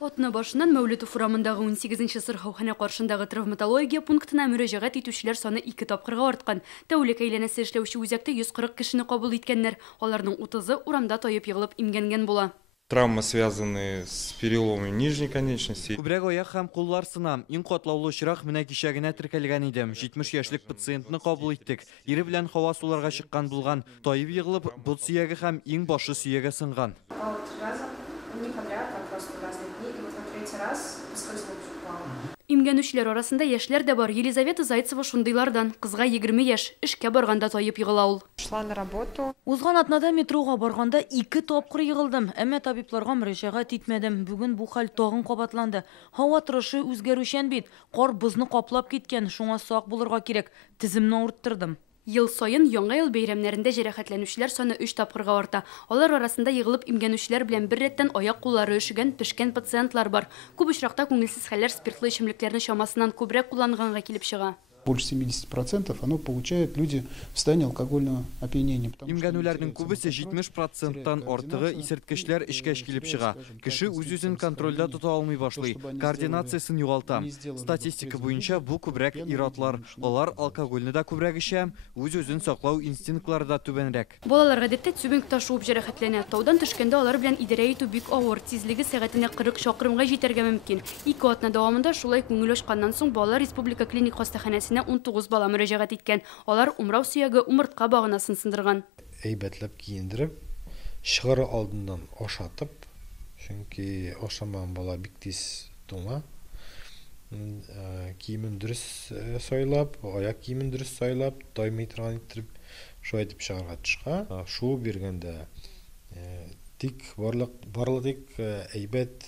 Отны башынан Мәулетов урамындагы 18-нче сырхаухана каршындагы травматология пунктына мөрәҗәгать итүчеләр саны 2 тапкырга арткан. Тәүлек әйләнәсе эшләүче үзәктә 140 кешене кабул иткәннәр. Аларның 30-ы урамда таеп егылып имгәнгән була. Травмы связаны с переломом нижней конечности. Күбрәк аяк һәм куллар сынам. Иң катлаулы очрак менә кичә генә теркәлгән идем. 70 яшьлек пациентны кабул иттек. Ире белән һава суларга чыккан булган. Таеп егылып, бот сөяге һәм иң башы сөяге сынган. Имгәнүчеләр арасында яшьләр дә бар. Елизавета Зайцева шундыйлардан. Кызга 20 яшь, эшкә барганда таеп егыла ул. Узган атнада метроға барганда 2 тапкыр егылдым. Әмма табибларга мөрәҗәгать итмәдем. Бүген бу хәл тагын кабатланды. Һава торышы үзгәрүчән бит. Кар бозны каплап киткән. Шуңа сак булырга кирәк. Теземне авырттырдым. Ел сайын яңа ел бәйрәмнәрендә җәрәхәтләнүчеләр саны 3 тапкырга арта. Алар арасында егылып имгәнүчеләр белән бер рәттән аяк-куллары өшегән, пешкән пациентлар бар. Күп очракта күңелсез хәлләр спиртлы эчемлекләрне чамасыннан күбрәк кулланганга килеп чыга. Больше 70% оно получают люди в состоянии алкогольного опьянения. Имгәнүләрнең күбесе 70%-тан артыгы исерткечләр эшкәш килеп чыга. Кеше үз-үзен контрольдә тота алмый башлый, координациясын югалта. Статистика буенча бу күбрәк иратлар. Алар алкогольне дә күбрәк эчә, үз-үзен саклау инстинктлары да түбәнрәк. Балалар гадәттә түбән ташуып җәрәхәтләнә. Таудан төшкәндә алар белән идарә итү бик авыр, тизлеге сәгатенә 40 чакрымга җитәргә мөмкин. 2 атна дәвамында шулай күңел ачканнан соң балалар республика клиник хастаханәсенә 19 бала мөрәҗәгать иткән. Алар умрау сөяге, умыртка багынасын сындырган. Әйбәтләп киендереп, чыгыр алдыннан ашатып, чөнки ашамаган бала бик тиз туңа. Киемен дөрес сайлап, аяк киемен дөрес сайлап, таймый торган итеп, шулай итеп чыгарга тышка. Шу биргәндә тик барлык әйбәт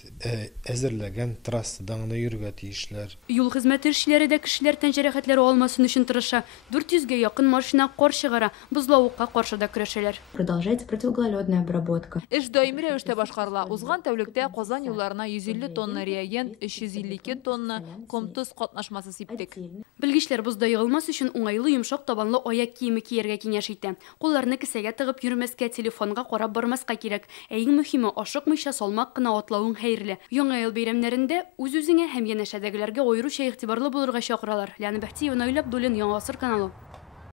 әзерләгән трассадан гына йөрергә тиешләр. Юл хезмәте эшчеләре дә кешеләр тән җәрәхәтләре алмасын өчен тырыша. 400-гә якын машина кар чыгара, бозлавыкка каршы да көрәшәләр. Продолжается противогололедная обработка. Эш даими рәвештә башкарыла. Узган тәүлектә Казан юлларына 150 тонна реагент, 352 тонна комтуз катнашмасы сиптек. Белгечләр бозда егылмас өчен уңайлы йомшак табанлы аяк киеме кияргә киңәш итә. Кулларны кесәгә тыгып йөрмәскә, телефонга карап бармаска кирәк. Иң мөһиме, ашыкмыйча салмак кына атлавың хәерле. Яңа ел бәйрәмнәрендә үз-үзеңә һәм янәшәдәгеләргә аеруча игътибарлы булырга чакыралар. Ләна Бәхтиева, Наил Абдуллин, Яңа Гасыр каналы.